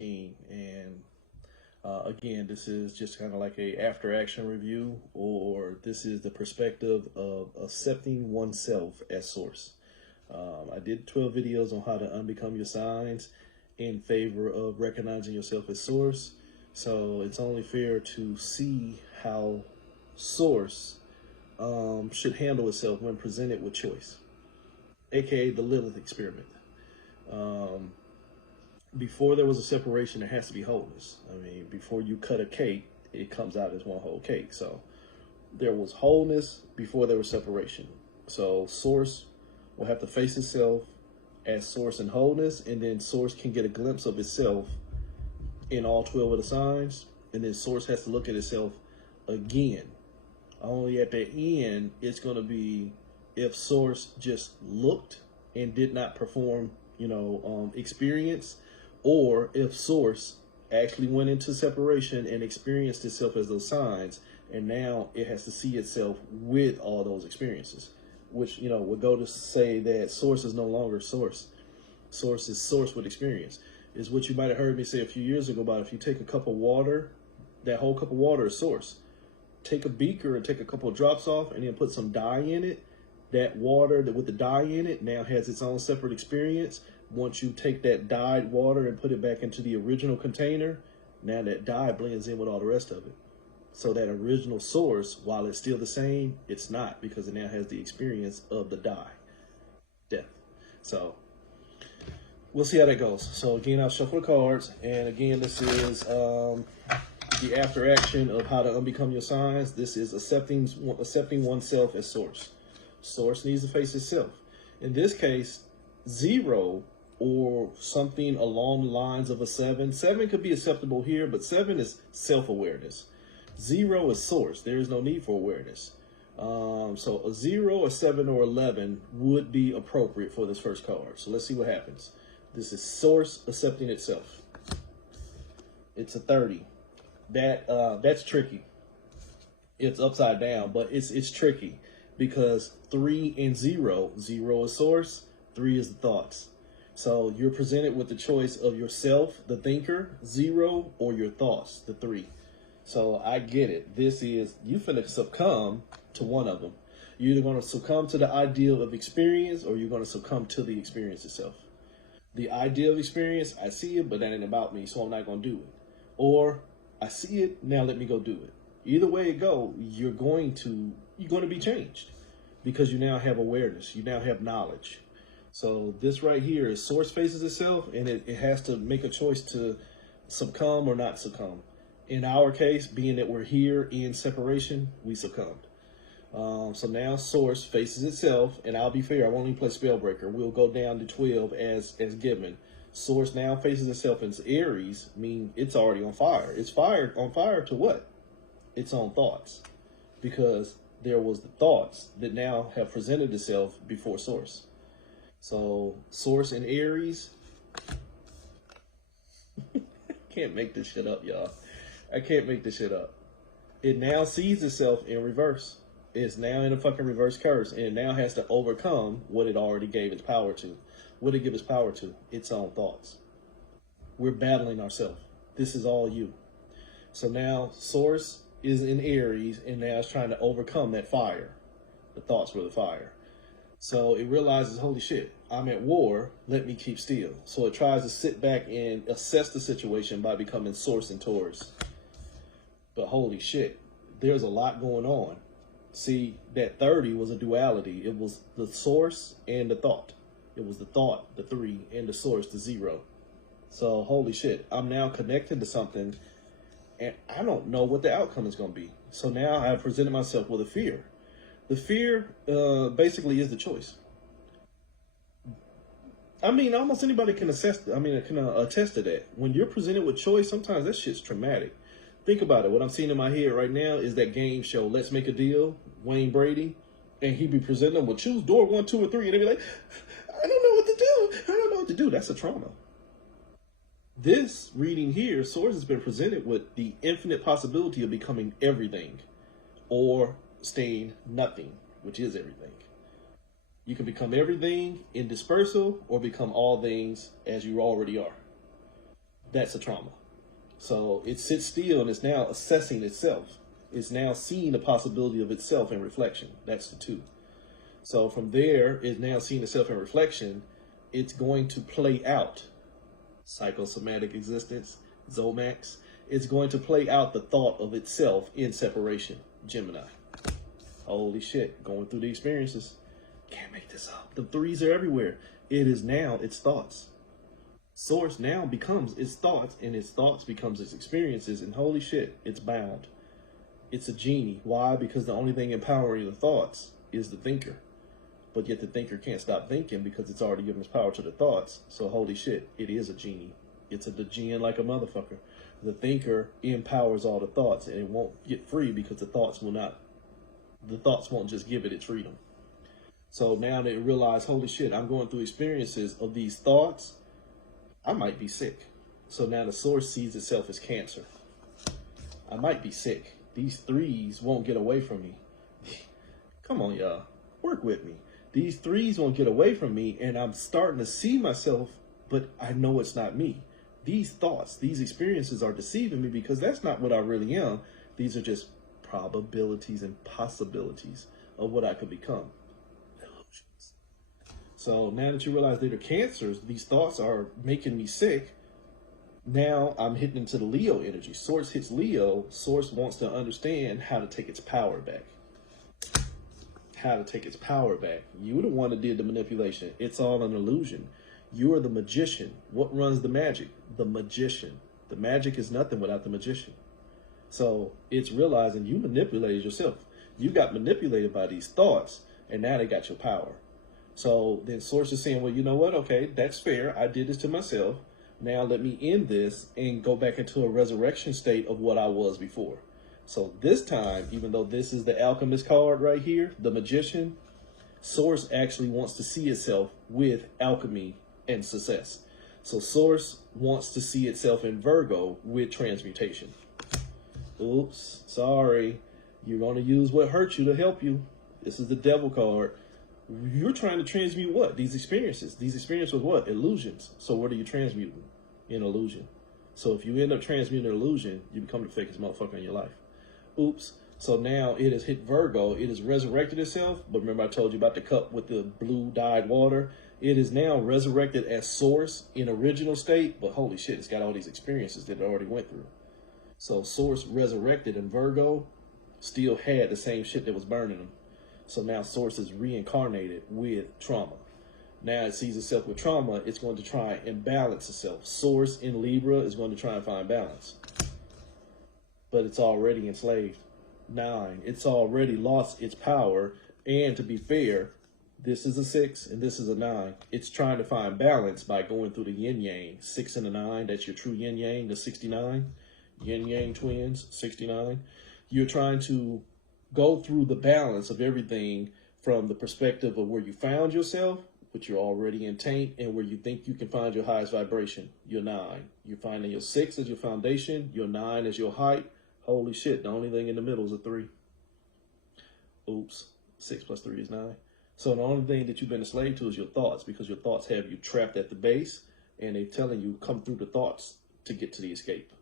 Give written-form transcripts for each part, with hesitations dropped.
And again, this is just kind of like a after action review, or this is the perspective of accepting oneself as source. I did 12 videos on how to unbecome your signs in favor of recognizing yourself as source. So it's only fair to see how source should handle itself when presented with choice, aka the Lilith experiment. Before there was a separation, there has to be wholeness. I mean, before you cut a cake, it comes out as one whole cake. So there was wholeness before there was separation. So source will have to face itself as source and wholeness, and then source can get a glimpse of itself in all 12 of the signs, and then source has to look at itself again. Only at the end, it's going to be if source just looked and did not perform, experience, or if source actually went into separation and experienced itself as those signs, and now it has to see itself with all those experiences, which, would go to say that source is no longer source. Source is source with experience. Is what you might have heard me say a few years ago about if you take a cup of water, that whole cup of water is source. Take a beaker and take a couple of drops off and then put some dye in it. That water with the dye in it now has its own separate experience. Once you take that dyed water and put it back into the original container, now that dye blends in with all the rest of it. So that original source, while it's still the same, it's not, because it now has the experience of the dye, death. So we'll see how that goes. So again, I'll shuffle the cards. And again, this is the after action of how to unbecome your signs. This is accepting oneself as source. Source needs to face itself. In this case, 0 or something along the lines of a 7. 7 could be acceptable here, but 7 is self-awareness. 0 is source. There is no need for awareness. So a 0, a 7, or 11 would be appropriate for this first card. So let's see what happens. This is source accepting itself. It's a 30. That's tricky. It's upside down, but it's tricky because 3 and 0. 0 is source, 3 is the thoughts. So you're presented with the choice of yourself, the thinker, 0, or your thoughts, the 3. So I get it. This is, you finna succumb to one of them. You're either going to succumb to the ideal of experience, or you're going to succumb to the experience itself. The idea of experience, I see it, but that ain't about me, so I'm not going to do it. Or I see it, now let me go do it. Either way it go, you're going to be changed, because you now have awareness, you now have knowledge. So this right here is source faces itself, and it has to make a choice to succumb or not succumb. In our case, being that we're here in separation, we succumbed. So now source faces itself, and I'll be fair, I won't even play Spellbreaker. We'll go down to 12 as given. Source now faces itself as Aries, mean it's already on fire. It's on fire to what? Its own thoughts. Because there was the thoughts that now have presented itself before source. So source and Aries. I can't make this shit up, y'all. I can't make this shit up. It now sees itself in reverse. It's now in a fucking reverse curse, and it now has to overcome what it already gave its power to. What did it give its power to? Its own thoughts. We're battling ourselves. This is all you. So now source is in Aries, and now it's trying to overcome that fire. The thoughts were the fire. So it realizes, holy shit, I'm at war, let me keep still. So it tries to sit back and assess the situation by becoming source and Taurus. But holy shit, there's a lot going on. See, that 30 was a duality. It was the source and the thought. It was the thought, the 3, and the source, the 0. So holy shit, I'm now connected to something, and I don't know what the outcome is going to be. So now I've presented myself with a fear. The fear basically is the choice. I mean, almost anybody can attest to that. When you're presented with choice, sometimes that shit's traumatic. Think about it. What I'm seeing in my head right now is that game show, Let's Make a Deal, Wayne Brady, and he'd be presenting them with choose door 1, 2, or 3, and they'd be like, I don't know what to do. I don't know what to do. That's a trauma. This reading here, Source has been presented with the infinite possibility of becoming everything, or staying nothing, which is everything. You can become everything in dispersal, or become all things as you already are. That's a trauma. So it sits still and it's now assessing itself. It's now seeing the possibility of itself in reflection. That's the two. So from there, it's now seeing itself in reflection. It's going to play out psychosomatic existence, Zomax. It's going to play out the thought of itself in separation, Gemini. Holy shit, going through the experiences. Can't make this up. The threes are everywhere. It is now its thoughts. Source now becomes its thoughts, and its thoughts becomes its experiences, and holy shit, it's bound. It's a genie. Why? Because the only thing empowering the thoughts is the thinker. But yet the thinker can't stop thinking because it's already given its power to the thoughts. So holy shit, it is a genie. It's a Degean like a motherfucker. The thinker empowers all the thoughts, and it won't get free because the thoughts won't just give it its freedom. So now they realize, holy shit, I'm going through experiences of these thoughts. I might be sick. So now the source sees itself as cancer. I might be sick. These threes won't get away from me. Come on, y'all. Work with me. These threes won't get away from me, and I'm starting to see myself, but I know it's not me. These thoughts, these experiences are deceiving me because that's not what I really am. These are just probabilities and possibilities of what I could become. Illusions. So now that you realize they're the cancers, these thoughts are making me sick. Now I'm hitting into the Leo energy. Source hits Leo. Source wants to understand how to take its power back. How to take its power back. You're the one that did the manipulation. It's all an illusion. You are the magician. What runs the magic? The magician. The magic is nothing without the magician. So it's realizing you manipulated yourself. You got manipulated by these thoughts, and now they got your power. So then Source is saying, well, you know what? Okay, that's fair. I did this to myself. Now let me end this and go back into a resurrection state of what I was before. So this time, even though this is the alchemist card right here, the magician, Source actually wants to see itself with alchemy and success. So Source wants to see itself in Virgo with transmutation. Oops, sorry. You're going to use what hurts you to help you. This is the devil card. You're trying to transmute what? These experiences. These experiences with what? Illusions. So what are you transmuting? An illusion. So if you end up transmuting an illusion, you become the fakest motherfucker in your life. Oops. So now it has hit Virgo. It has resurrected itself. But remember I told you about the cup with the blue dyed water? It is now resurrected as Source in original state. But holy shit, it's got all these experiences that it already went through. So Source resurrected in Virgo still had the same shit that was burning them. So now Source is reincarnated with trauma. Now it sees itself with trauma. It's going to try and balance itself. Source in Libra is going to try and find balance. But it's already enslaved. 9. It's already lost its power. And to be fair, this is a 6 and this is a 9. It's trying to find balance by going through the yin yang. 6 and a 9, that's your true yin yang, the 69. Yin yang twins, 69. You're trying to go through the balance of everything from the perspective of where you found yourself, which you're already in taint, and where you think you can find your highest vibration, your 9. You're finding your 6 as your foundation, your 9 as your height. Holy shit, the only thing in the middle is a 3. Oops, 6 plus 3 is 9. So the only thing that you've been enslaved to is your thoughts, because your thoughts have you trapped at the base, and they're telling you come through the thoughts to get to the escape.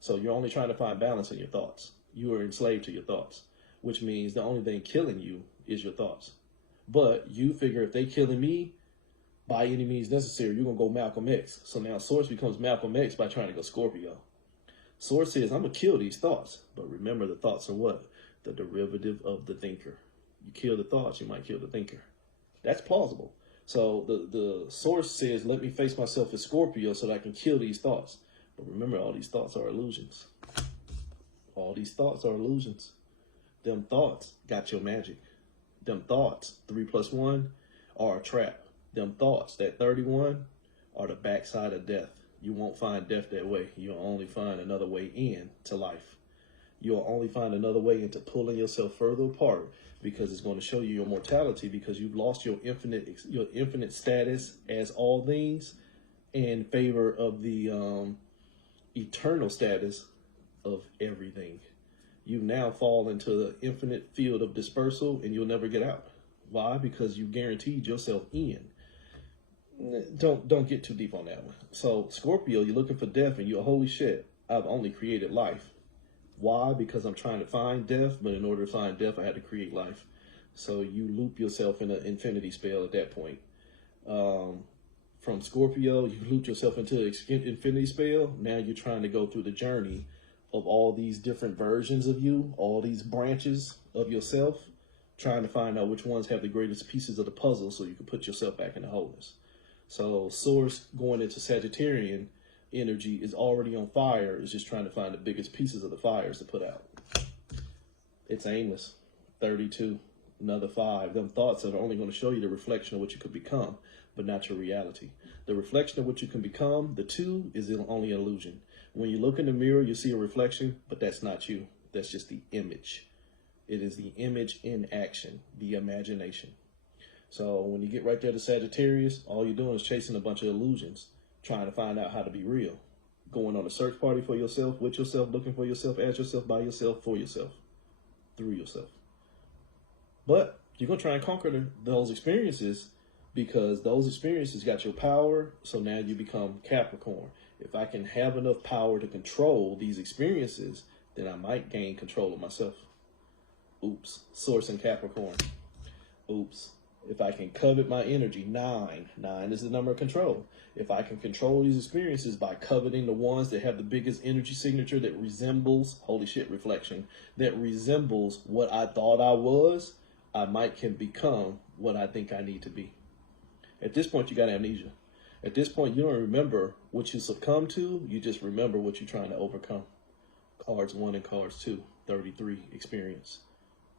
So you're only trying to find balance in your thoughts. You are enslaved to your thoughts, which means the only thing killing you is your thoughts. But you figure if they killing me, by any means necessary, you're going to go Malcolm X. So now Source becomes Malcolm X by trying to go Scorpio. Source says, I'm going to kill these thoughts. But remember, the thoughts are what? The derivative of the thinker. You kill the thoughts, you might kill the thinker. That's plausible. So the Source says, let me face myself as Scorpio so that I can kill these thoughts. But remember, all these thoughts are illusions. All these thoughts are illusions. Them thoughts got your magic. Them thoughts, 3 plus 1, are a trap. Them thoughts, that 31, are the backside of death. You won't find death that way. You'll only find another way in to life. You'll only find another way into pulling yourself further apart, because it's going to show you your mortality, because you've lost your infinite status as all things in favor of the eternal status of everything. You now fall into the infinite field of dispersal, and you'll never get out. Why? Because you guaranteed yourself in. Don't get too deep on that one. So Scorpio, you're looking for death, and you're holy shit. I've only created life. Why? Because I'm trying to find death, but in order to find death, I had to create life. So you loop yourself in an infinity spell at that point. From Scorpio, you loop yourself into an infinity spell. Now you're trying to go through the journey of all these different versions of you, all these branches of yourself, trying to find out which ones have the greatest pieces of the puzzle so you can put yourself back into wholeness. So Source going into Sagittarian energy is already on fire. It's just trying to find the biggest pieces of the fires to put out. It's aimless. 32, another 5. Them thoughts are only going to show you the reflection of what you could become, but not your reality. The reflection of what you can become, the 2, is only an illusion. When you look in the mirror, you see a reflection, but that's not you. That's just the image. It is the image in action, the imagination. So when you get right there to Sagittarius, all you're doing is chasing a bunch of illusions, trying to find out how to be real. Going on a search party for yourself, with yourself, looking for yourself, as yourself, by yourself, for yourself, through yourself. But you're going to try and conquer those experiences because those experiences got your power. So now you become Capricorn. If I can have enough power to control these experiences, then I might gain control of myself. Oops. Source in Capricorn. Oops. If I can covet my energy, 9. 9 is the number of control. If I can control these experiences by coveting the ones that have the biggest energy signature that resembles, holy shit, reflection, that resembles what I thought I was, I can become what I think I need to be. At this point, you got amnesia. At this point, you don't remember what you succumb to. You just remember what you're trying to overcome. Cards 1 and cards 2, 33, experience.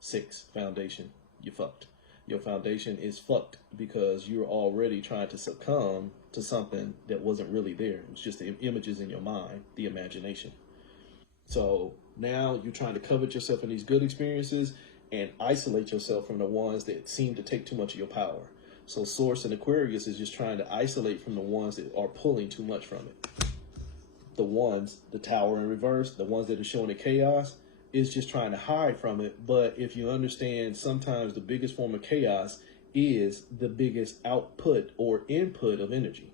6, foundation. You fucked. Your foundation is fucked because you're already trying to succumb to something that wasn't really there. It was just the images in your mind, the imagination. So now you're trying to covet yourself in these good experiences and isolate yourself from the ones that seem to take too much of your power. So Source in Aquarius is just trying to isolate from the ones that are pulling too much from it. The ones, the Tower in reverse, the ones that are showing the chaos, is just trying to hide from it. But if you understand, sometimes the biggest form of chaos is the biggest output or input of energy.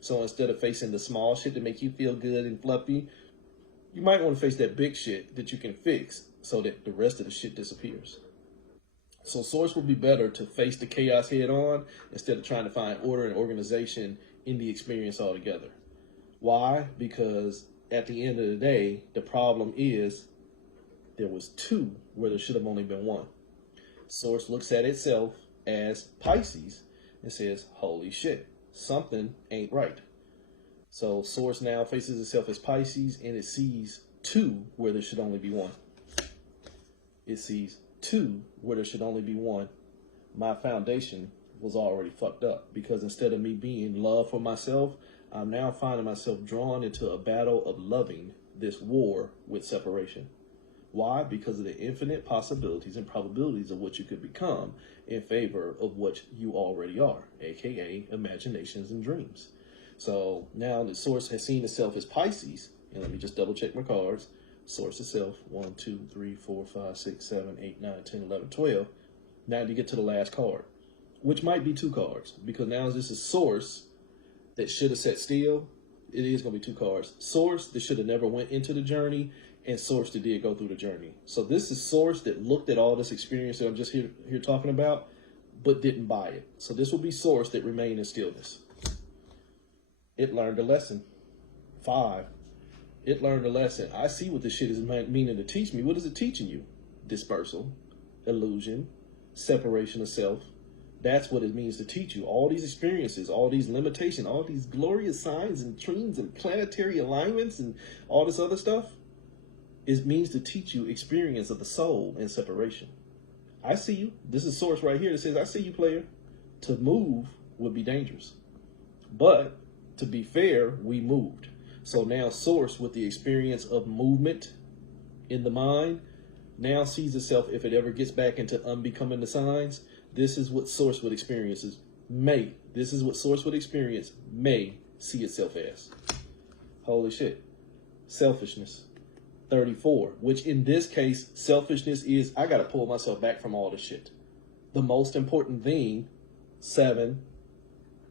So instead of facing the small shit that make you feel good and fluffy, you might want to face that big shit that you can fix so that the rest of the shit disappears. So Source will be better to face the chaos head on instead of trying to find order and organization in the experience altogether. Why? Because at the end of the day, the problem is there was 2 where there should have only been 1. Source looks at itself as Pisces and says, holy shit, something ain't right. So Source now faces itself as Pisces and it sees 2 where there should only be 1. It sees 2 where there should only be 1. My foundation was already fucked up because instead of me being love for myself, I'm now finding myself drawn into a battle of loving this war with separation. Why? Because of the infinite possibilities and probabilities of what you could become in favor of what you already are, aka imaginations and dreams. So now the Source has seen itself as Pisces, and let me just double check my cards. Source itself, 1, 2, 3, 4, 5, 6, 7, 8, 9, 10, 11, 12. Now you get to the last card, which might be 2 cards, because now this is Source that should have sat still. It is going to be 2 cards. Source that should have never went into the journey, and Source that did go through the journey. So this is Source that looked at all this experience that I'm just here talking about, but didn't buy it. So this will be Source that remained in stillness. It learned a lesson. 5. It learned a lesson. I see what this shit is meaning to teach me. What is it teaching you? Dispersal, illusion, separation of self. That's what it means to teach you. All these experiences, all these limitations, all these glorious signs and trines and planetary alignments and all this other stuff. It means to teach you experience of the soul and separation. I see you. This is Source right here that says, I see you, player. To move would be dangerous. But to be fair, we moved. So now Source, with the experience of movement in the mind, now sees itself, if it ever gets back into unbecoming the signs, this is what Source would experience this is what Source would experience, may see itself as. Holy shit. Selfishness. 34, which in this case, selfishness is, I got to pull myself back from all this shit. The most important thing, 7,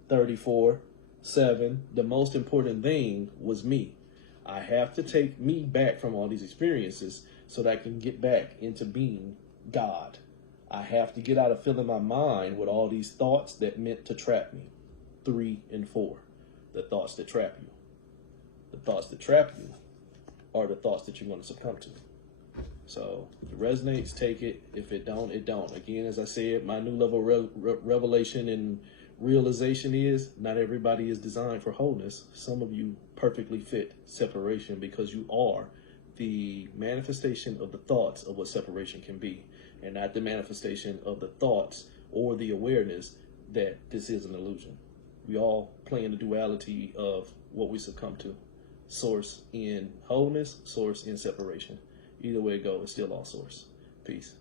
34, 7. The most important thing was me. I have to take me back from all these experiences so that I can get back into being God. I have to get out of filling my mind with all these thoughts that meant to trap me. 3 and 4. The thoughts that trap you. The thoughts that trap you are the thoughts that you're going to succumb to. So if it resonates, take it. If it don't, it don't. Again, as I said, my new level revelation and realization is not everybody is designed for wholeness. Some of you perfectly fit separation because you are the manifestation of the thoughts of what separation can be, and not the manifestation of the thoughts or the awareness that this is an illusion. We all play in the duality of what we succumb to. Source in wholeness, source in separation. Either way it goes, it's still all source. Peace.